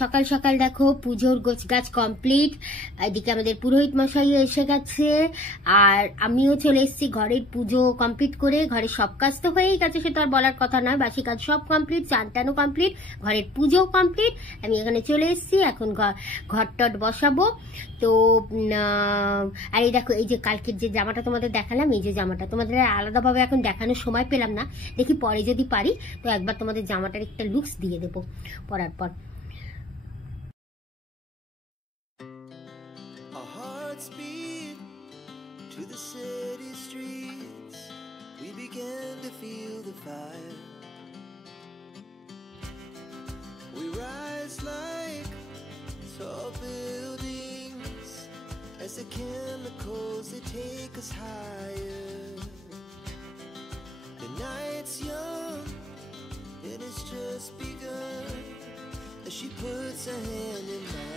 সকাল সকাল দেখো পুজোর গোছগাছ কমপ্লিট। এদিকে আমাদের পুরোহিত মশাইও এসে গেছে, আর আমিও চলে এসেছি ঘরের পুজো কমপ্লিট করে। ঘরের সব কাজ তো হয়েই গেছে, সেটা আর বলার কথা নয়। বাসি কাজ সব কমপ্লিট, চান টানও কমপ্লিট, ঘরের পুজো কমপ্লিট। আমি এখানে চলে এসেছি, এখন ঘর টট বসাবো। তো আর এই দেখো, এই যে কালকের যে জামাটা তোমাদের দেখালাম, এই যে জামাটা তোমাদের আলাদাভাবে এখন দেখানোর সময় পেলাম না, দেখি পরে যদি পারি তো একবার তোমাদের জামাটার একটা লুকস দিয়ে দেবো পরার পর। To the city streets, we began to feel the fire. We rise like tall buildings as the chemicals, they take us higher. The night's young and it's just begun as she puts her hand in mine.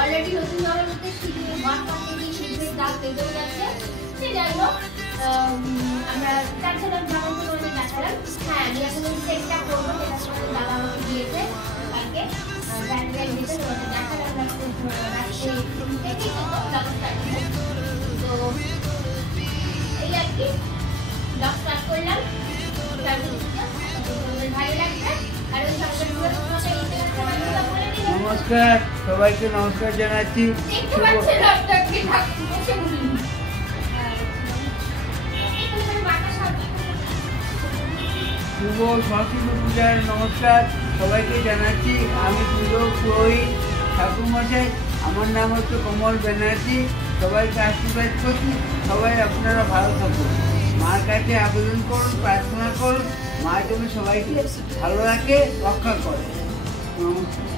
Already নতুন জামা নিতে শিখে ঘর কাটতে দিয়ে শিখে দাগ পেতেও যাচ্ছে। সে যাই হোক, আমরা তাছাড়া জামাগুলো অনেক দেখালাম। হ্যাঁ, আমি এখন সেটটা করবো, সেটা তোমাদের দাদা আমাকে দিয়েছে কালকে ব্যান্ডেল দিতে, তোমাদের দেখালাম রাখতে দেখি তো ব্যবস্থা। তো এই আর কি ব্লগ স্টার্ট করলাম। তোমাদের ভালো লাগবে। আর ওই নমস্কার সবাইকে, নমস্কার জানাচ্ছি। শুভ সরস্বতী পূজার নমস্কার সবাইকে জানাচ্ছি। আমি পুরোহিত ঠাকুরমশাই, আমার নাম হচ্ছে কমল ব্যানার্জি। সবাইকে আশীর্বাদ করছি, সবাই আপনারা ভালো থাকুন, মার কাছে আবেদন করুন, প্রার্থনা করুন, মা যেন সবাইকে ভালো রাখে, রক্ষা করে। নমস্কার।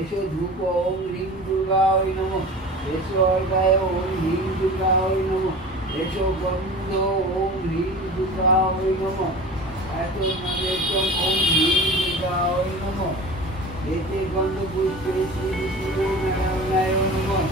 এসো ধূপ ওম হ্রিং দুর্গায় নমঃ, এসো অর্ঘ্য ওম হ্রিং দুর্গায় নমঃ, এসো গন্ধ ওম হ্রিং দুর্গায় নমঃ, এত নৈবেদ্যম ওম হ্রিং দুর্গায় নমঃ, এতে গন্ধ পুষ্পে শ্রী বিষ্ণু নারায়ণায় নমঃ,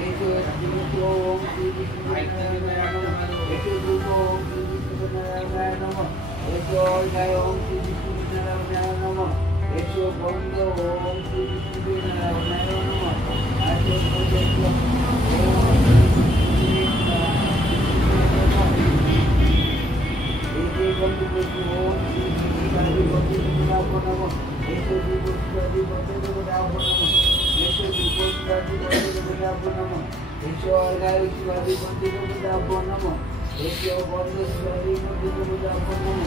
এসো ধূপ ওম শ্রী বিষ্ণু নারায়ণায় নমঃ, এসো ধূপ ওম শ্রী বিষ্ণু নারায়ণায় নমঃ, এসো অর্ঘ্য ওম শ্রী বিষ্ণু নারায়ণায় নমঃ, এসো বন্ধ ওম শ্রী বিষ্ণু নারায়ণায় নমঃ, এসো নৈবেদ্য ওম এতে গন্ধ পুষ্প ওম শ্রী বিষ্ণু নমঃ, এসো ধূপস্বাদি বন্ধ নমঃ, এসো ধূপস্বাদি বন্ধ নমঃ, এসো অর্ঘ্য স্বাদি বন্ধ নমঃ, এসো বন্ধ স্বাদি বন্ধ নমঃ,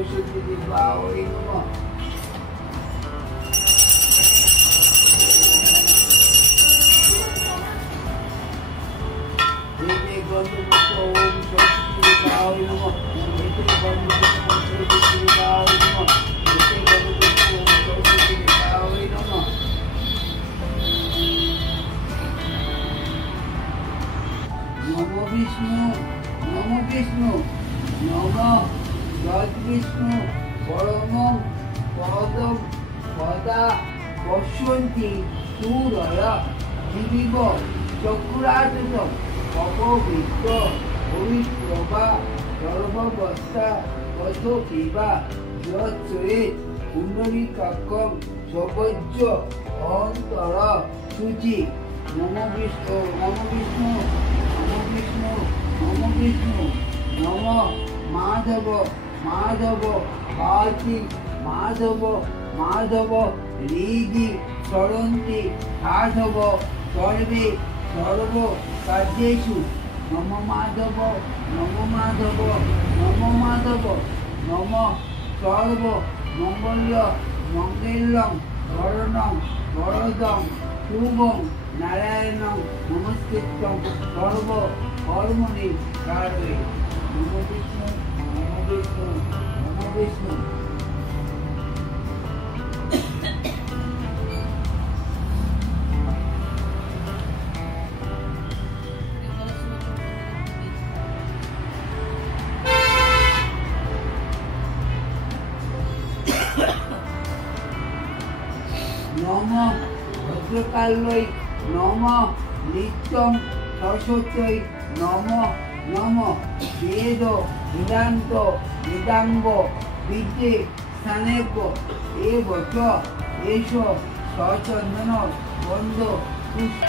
এসো নমঃ এতে গন্ধপুষ্পং সরস্বতী নমঃ এতে গন্ধপুষ্পং সরস্বতী নমঃ। নমো বিষ্ণু নমো বিষ্ণু নমঃ যদ্বিষ্ণু পরমং পদম পদা পশ্যন্তি সুরয় জীবিব চক্ষুরাজতম অপবিত্র পবিত্রবা সর্ববস্থা তথ কিবা যৎসয়ে কুণ্ডলিকাক্ষং সবজ্জ অন্তর শুচি। নমো বিষ্ণু নমো বিষ্ণু নমো বিষ্ণু নমো বিষ্ণু নমঃ মাধব মাধব কার্তি মাধব মাধব হৃদি সরন্তি সাধব সর্বে সর্ব কার্যেষু। নম মাধব নম মাধব নম মাধব নম সর্ব মঙ্গল্য মঙ্গলং বরণং বরদং শুভং নারায়ণং নমস্কৃত্যং সর্ব কর্মণি কারয়ে। নম বিষ্ণু নম বিষ্ণু নম বিষ্ণু। নম ভদ্রকাল্যৈ নম নিত্যং সরস্বত্যৈ নম নম বেদ বেদান্ত বেদাঙ্গ বিদ্যে স্থানেব্য এব চ এষ সচন্দন বন্দ পুষ্প।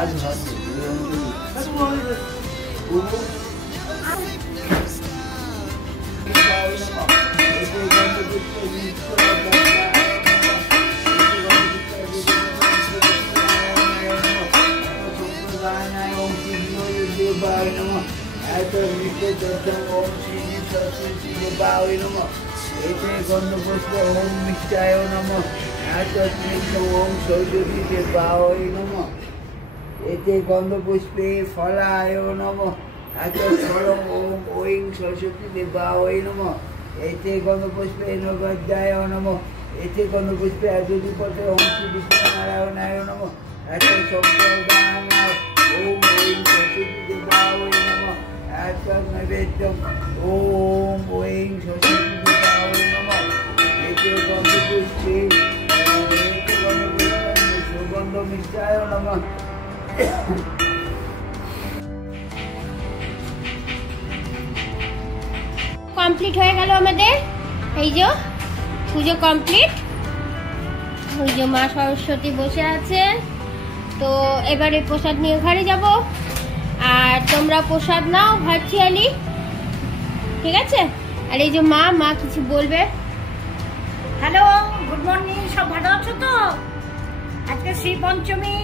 아주 좋았어요. एते गंधपुष्पे फलाय नमः सरम ओम ओं सरस्वती देवाय नमः एते गंधपुष्पे नगद्याय नमः एते गंधपुष्पे अद्वैतपते ओम श्री विष्णु नारायणाय नमः एते संप्रदान ओम ओं सरस्वती देवाय नमः एते नैवेद्यम ओम ओं सरस्वती देवाय नमः एते गंधपुष्पे सुगंध मिष्टाय नमः কমপ্লিট হয়ে গেল আমাদের এই যে পুজো কমপ্লিট। ওই যে মা সরস্বতী বসে আছে। তো এবারে প্রসাদ নিয়ে ঘরে যাব, আর তোমরা প্রসাদ নাও ভার্চুয়ালি, ঠিক আছে? আর এই যে মা কিছু বলবে। হ্যালো, গুড মর্নিং, সব ভালো আছো তো? আজকে শ্রী পঞ্চমী,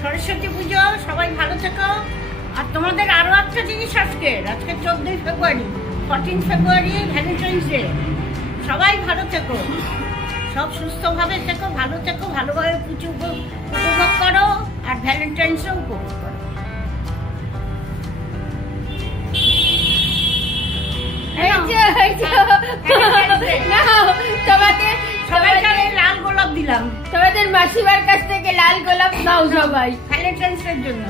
সরস্বতী পুজো, সবাই ভালো থেকো। আর তোমাদের আরো একটা জিনিস আজকে 14ই ফেব্রুয়ারি, 14 ফেব্রুয়ারি ভ্যালেন্টাইন্স ডে। সবাই ভালো থেকো, সব সুস্থভাবে থেকো, ভালো থেকো, ভালোভাবে পুজো উপভোগ করো, আর ভ্যালেন্টাইন্সও উপভোগ করো। সবাইকে লাল গোলাপ দিলাম, তোমাদের মাসিমার কাছ থেকে লাল গোলাপ নাও সবাই ভ্যালেন্টাইন্স এর জন্য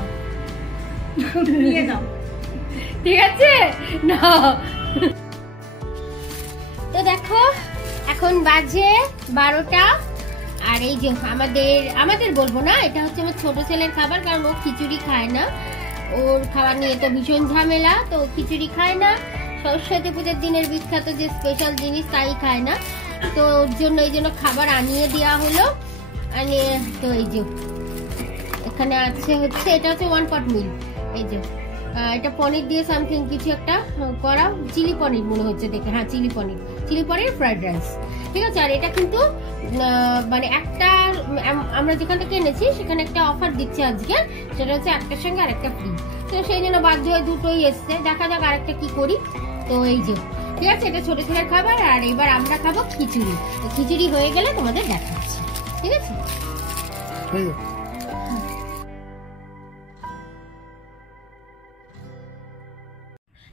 নিয়ে নাও, ঠিক আছে? নাও। তো দেখো এখন বাজে 12টা, আর এই যে আমাদের বলবো না, এটা হচ্ছে আমার ছোট ছেলের খাবার, কারণ ও খিচুড়ি খায় না। ওর খাবার নিয়ে তো ভীষণ ঝামেলা, তো খিচুড়ি খায় না। সরস্বতী পুজোর দিনের বিখ্যাত যে স্পেশাল জিনিস তাই খায় না, তো ওর জন্য এই জন্য খাবার আনিয়ে দেওয়া হলো। আনিয়ে তো এই যে এখানে আছে হচ্ছে, এটা হচ্ছে 1 পট মিল। এই যে এটা পনির দিয়ে সামথিং কিছু একটা করা, চিলি পনির মনে হচ্ছে দেখে। হ্যাঁ, চিলি পনির ফ্রাইড রাইস, ঠিক আছে? আর এটা কিন্তু মানে একটা আমরা যেখান থেকে এনেছি সেখানে একটা অফার দিচ্ছে আজকে, সেটা হচ্ছে একটার সঙ্গে আরেকটা ফ্রি। তো সেই জন্য বাধ্য হয়ে দুটোই এসছে। দেখা যাক আরেকটা কি করি। তো এই যে ঠিক আছে, এটা ছোট ছেলের খাবার। আর এবার আমরা খাবো খিচুড়ি। তো খিচুড়ি হয়ে গেলে তোমাদের দেখাচ্ছি, ঠিক আছে?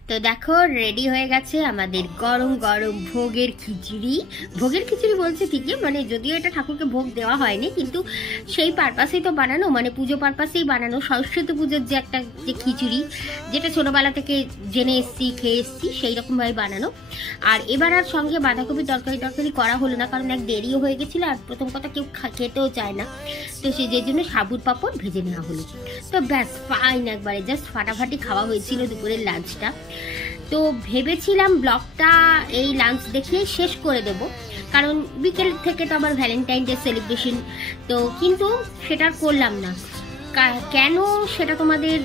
তো দেখো রেডি হয়ে গেছে আমাদের গরম গরম ভোগের খিচুড়ি। ভোগের খিচুড়ি বলছে ঠিকই, মানে যদিও এটা ঠাকুরকে ভোগ দেওয়া হয়নি, কিন্তু সেই পারপাসেই তো বানানো, মানে পুজো পারপাসেই বানানো। সরস্বতী পুজোর যে একটা যে খিচুড়ি, যেটা ছোটবেলা থেকে জেনে এসছি, খেয়ে এসছি, সেই রকমভাবে বানানো। আর এবার আর সঙ্গে বাঁধাকপি তরকারি করা হলো না, কারণ এক দেরিও হয়ে গেছিলো, আর প্রথম কথা কেউ খেতেও চায় না। তো যে জন্য সাবুর পাঁপড় ভেজে নেওয়া হলো। তো ব্যাস ফাইন, একবারে জাস্ট ফাটাফাটি খাওয়া হয়েছিল দুপুরের লাঞ্চটা। তো ভেবেছিলাম ব্লগটা এই লাঞ্চ দেখে শেষ করে দেব, কারণ বিকেল থেকে তো আবার ভ্যালেন্টাইন ডে সেলিব্রেশন। তো কিন্তু সেটা করলাম না। কেন সেটা তোমাদের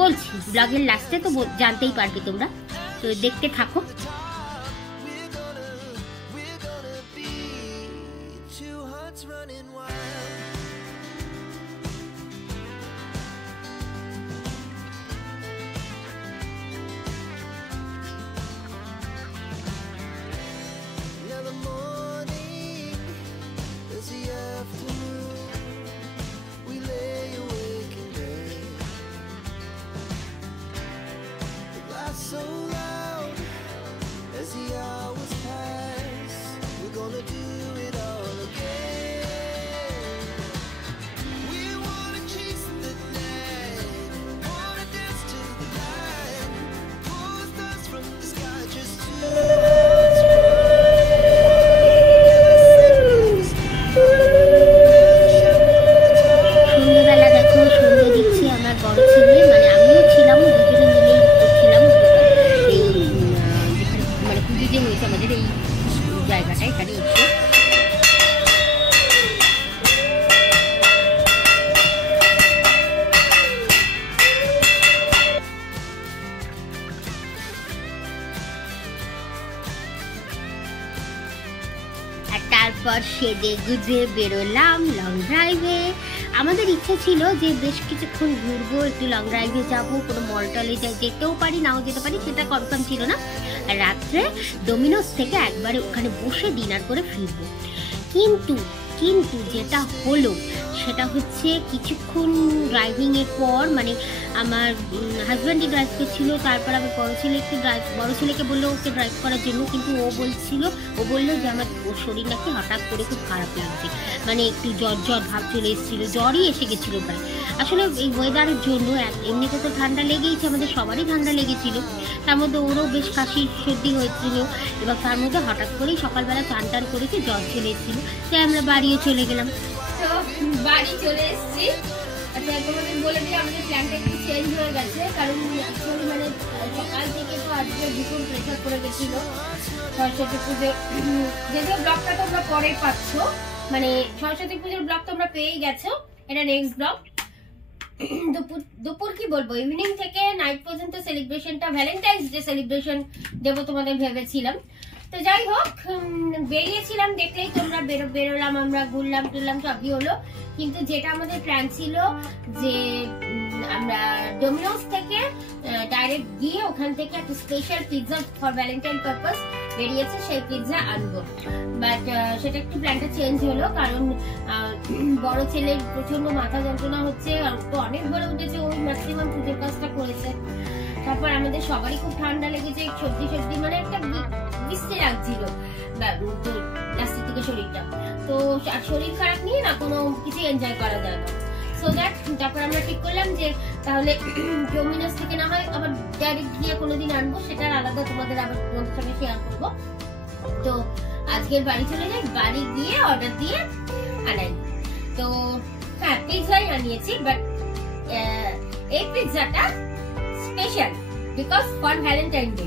বলছি ব্লগের লাস্টে, তো জানতেই পারবে তোমরা। তো দেখতে থাকো। So loud, তারপর সেজে গুজে বেরোলাম লং ড্রাইভে। আমাদের ইচ্ছা ছিল যে বেশ কিছুক্ষণ ঘুরবো, একটু লং ড্রাইভে যাবো, কোনো মল টলে যেতেও পারি নাও যেতে পারি, সেটা কনফার্ম ছিল না। আর রাত্রে ডোমিনোস থেকে একবারে ওখানে বসে ডিনার করে ফিরবো। কিন্তু কিন্তু যেটা হলো সেটা হচ্ছে কিছুক্ষণ ড্রাইভিংয়ের পর, মানে আমার হাজব্যান্ডই ড্রাইভ করছিল, তারপর আমি বড় ছেলেকে বললো ওকে ড্রাইভ করার জন্য, কিন্তু ও বললো যে আমার ওর শরীর নাকি হঠাৎ করে খুব খারাপ লাগছে, মানে একটু জ্বর ভাব চলে এসেছিলো, জ্বরই এসে গেছিলো প্রায়। আসলে এই ওয়েদারের জন্য এমনিতে তো ঠান্ডা লেগেইছে, আমাদের সবারই ঠান্ডা লেগেছিল, তার মধ্যে ওরও বেশ কাশি সর্দি হয়েছিল, এবং তার মধ্যে হঠাৎ করেই সকালবেলা চান টান করেছে, জ্বর চলে এসেছিল, তাই আমরা বাড়িও চলে গেলাম। তো বাড়ি চলে এসেছি। আচ্ছা, তোমাদের বলে দিই আমাদের প্ল্যানটা একটু চেঞ্জ হয়ে গেছে, কারণ অ্যাকচুয়ালি মানে সকাল থেকে তো আজকে ভীষণ প্রেশার পড়ে গেছিলো সরস্বতী পুজো। যদিও ব্লগটা তোমরা পরে পাচ্ছ, মানে সরস্বতী পুজোর ব্লগ তোমরা পেয়েই গেছো, এটা নেক্সট ব্লগ। দুপুর কি বলবো, ইভিনিং থেকে নাইট পর্যন্ত সেলিব্রেশনটা, ভ্যালেন্টাইন্স ডে সেলিব্রেশন দেবো তোমাদের ভেবেছিলাম। তো যাই হোক, বেরিয়েছিলাম, দেখলেই তোমরা বেরোলাম, আমরা ঘুরলাম টুরলাম সবই হলো। কিন্তু যেটা আমাদের প্ল্যান ছিল যে আমরা ডোমিনোস থেকে ডাইরেক্ট গিয়ে ওখান থেকে একটা special pizza for Valentine purpose বেরিয়েছে, সেই পিৎজা আনবো। বাট সেটা একটু প্ল্যানটা চেঞ্জ হলো, কারণ বড় ছেলের প্রচন্ড মাথা যন্ত্রণা হচ্ছে, তো অনেক বড় উঠেছে, ওই ম্যাক্সিমাম পুজোর কাজটা করেছে। তারপর আমাদের সবারই খুব ঠান্ডা লেগেছে, সর্দি মানে একটা বিশ্রী লাগছিল লাস্টের দিকে শরীরটা। তো শরীর খারাপ নিয়ে না কোনো কিছু এনজয় করা যায় না, সো দ্যাট তারপর আমরা ঠিক করলাম যে তাহলে ডোমিনোস থেকে না হয় আবার ডাইরেক্ট গিয়ে কোনোদিন আনবো, সেটা আলাদা তোমাদের সঙ্গে শেয়ার করবো। তো আজকের বাড়ি চলে যাই, বাড়ি গিয়ে অর্ডার দিয়ে আনাই। তো হ্যাঁ, পিৎজাই আনিয়েছি, বাট এই পিৎজাটা special because for Valentine Day,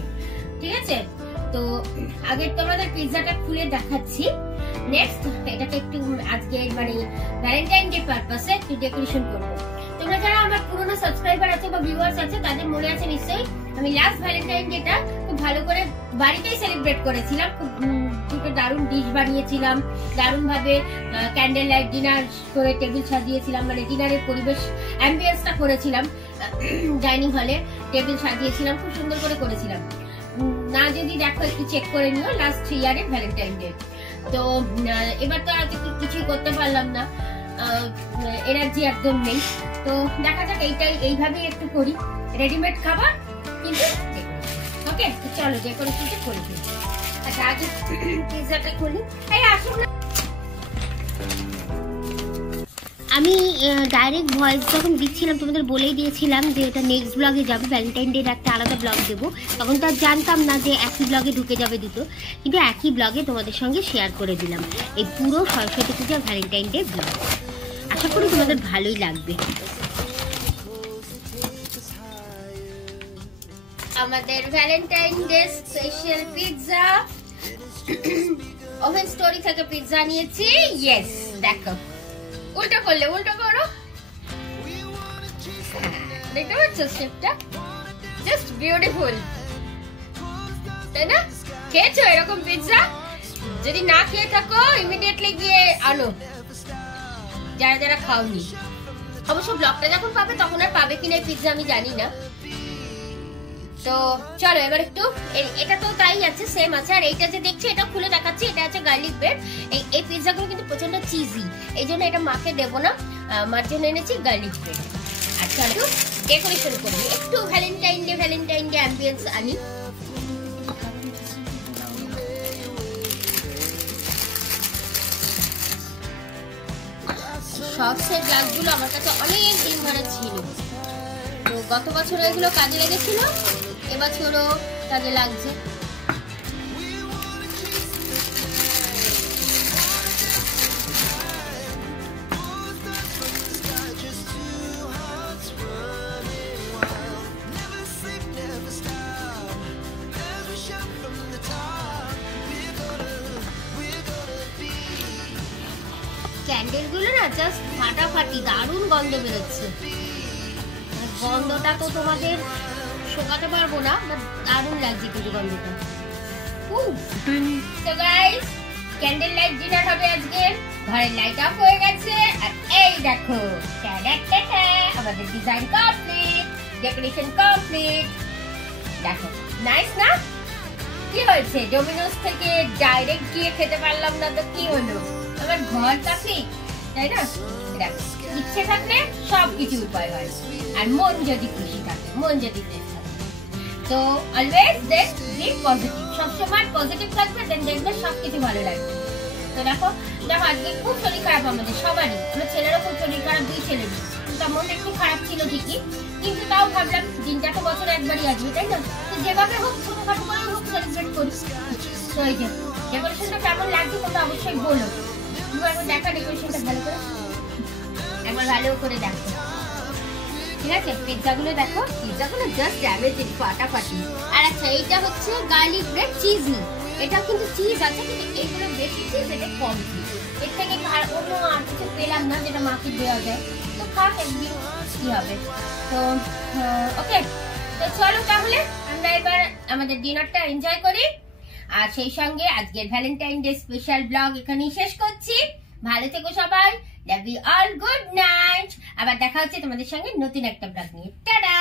ঠিক আছে? তো আগে তোমাদের পিৎজাটা খুলে দেখাচ্ছি। নেক্সট এটাকে একটু আজকে মানে ভ্যালেন্টাইন ডে পারপাসে একটু ডেকোরেশন করবো। তোমরা যারা আমার পুরনো সাবস্ক্রাইবার আছে বা ভিউয়ার্স আছে তাদের মনে আছে নিশ্চয়ই, আমি লাস্ট ভ্যালেন্টাইন ডেটা খুব ভালো করে বাড়িতেই সেলিব্রেট করেছিলাম। খুব দুটো দারুণ ডিশ বানিয়েছিলাম, দারুণ ভাবে ক্যান্ডেল লাইট ডিনার করে টেবিল সাজিয়েছিলাম, মানে ডিনারের পরিবেশ অ্যাম্বিয়েন্সটা করেছিলাম, ডাইনিং হলে টেবিল সাজিয়েছিলাম, খুব সুন্দর করে করেছিলাম। না যদি দেখো একটু চেক করে নিও লাস্ট ইয়ারের ভ্যালেন্টাইন ডে। তো এবার তো আর কিছুই করতে পারলাম না, এনার্জি একদম নেই। তো দেখা যাক, এইভাবেই একটু করি, রেডিমেড খাবার কিন্তু। ওকে, চলো ডেকোরেশনটা করে দিই। আচ্ছা, আগে পিৎজাটা খুলি। এই আসুন না, আমি ডাইরেক্ট ভয়েস যখন দিচ্ছিলাম তোমাদের বলেই দিয়েছিলাম যে এটা নেক্সট ব্লগে যাবে, ভ্যালেন্টাইন ডের একটা আলাদা ব্লগ দেবো। তখন তো আর জানতাম না যে একই ব্লগে ঢুকে যাবে দুটো, কিন্তু একই ব্লগে তোমাদের সঙ্গে শেয়ার করে দিলাম এই পুরো সরস্বতী পূজা ভ্যালেন্টাইন ডে ব্লগ। আশা করি তোমাদের ভালোই লাগবে। আমাদের Valentine day special pizza oven story থেকে পিৎজা নিয়েছি। ইয়েস, দেখো উল্টো করলে, উল্টো করো, দেখতে পাচ্ছ শেপটা, জাস্ট বিউটিফুল, তাই না? খেয়েছো এরকম পিৎজা? যদি না খেয়ে থাকো ইমিডিয়েটলি গিয়ে আনো, যারা যারা খাওনি। অবশ্য ব্লগটা যখন পাবে তখন আর পাবে কিনা পিৎজা আমি জানি না। তো চলো এবার একটু, এটা তো তাই আছে, সেম আছে। আর এইটা যে দেখছি এটা খুলে দেখাচ্ছি, এটা আছে গার্লিক ব্রেড। এই পিৎজাগুলো কিন্তু প্রচন্ড চিজি, এই জন্য এটা মাকে দেবো না, মার জন্য এনেছি গার্লিক ব্রেড। আচ্ছা, একটু ডেকোরেশন করি, একটু ভ্যালেন্টাইন ডে অ্যাম্বিয়েন্স আনি। সসের গ্লাসগুলো আমার কাছে অনেক দিন ধরে ছিল, তো গত বছর এগুলো কাজে লেগেছিল, এবছরও কাজে লাগছে। ক্যান্ডেল গুলো না জাস্ট ফাটাফাটি, দারুণ গন্ধ বেরোচ্ছে। গন্ধটা তো তোমাদের শোকাতে পারবো না, বাট দারুণ লাগছে কিন্তু গন্ধটা। So guys, candle light dinner হবে আজকে। ঘরের লাইট অফ হয়ে গেছে আর এই দেখো আমাদের ডিজাইন কমপ্লিট, ডেকোরেশন কমপ্লিট। দেখো নাইস না? কি হয়েছে, ডোমিনোস থেকে ডাইরেক্ট গিয়ে খেতে পারলাম না তো কি হলো, আমার ঘর কাপি, তাই না? দেখো ইচ্ছে থাকলে সবকিছু উপায় হয়, আর মন যদি খুশি থাকে, মন যদি থাকে। তো অলওয়েজ দেন বি পজিটিভ, সবসময় পজিটিভ থাকবে, দেন দেখবে সবকিছু ভালো লাগবে। তো দেখো আজকে খুব শরীর খারাপ আমাদের সবারই, আমার ছেলেরও খুব শরীর খারাপ, 2 ছেলেরই। তো মনটা একটু খারাপ ছিল ঠিকই, কিন্তু তাও ভাবলাম দিনটা তো বছরে একবারই আসবে, তাই না? তো যেভাবে হোক ছোটখাটো করে হোক সেলিব্রেট করি। তো এই যে ডেকোরেশনটা কেমন লাগছে তোমরা অবশ্যই বলো। তুমি একবার দেখা ডেকোরেশনটা ভালো করে, একবার ভালো করে দেখো, ঠিক আছে? পিৎজাগুলো দেখো, পিৎজাগুলো জাস্ট ড্যামেজিং, ফাটাফাটি। আর আচ্ছা এইটা হচ্ছে গার্লিক ব্রেড চিজনি, এটা কিন্তু চিজ আছে কিন্তু এগুলো বেশি চিজ, এটা কম চিজ। এর থেকে অন্য আর কিছু পেলাম না যেটা মাকে দেওয়া যায়, তো খাক একদিন কি হবে। তো ওকে, তো চলো তাহলে আমরা এবার আমাদের ডিনারটা এনজয় করি। আর সেই সঙ্গে আজকের ভ্যালেন্টাইন ডে স্পেশাল ব্লগ এখানেই শেষ করছি। ভালো থেকো সবাই, love you all, good night. আবার দেখা হচ্ছে তোমাদের সঙ্গে নতুন একটা ব্লগ নিয়ে। টাটা।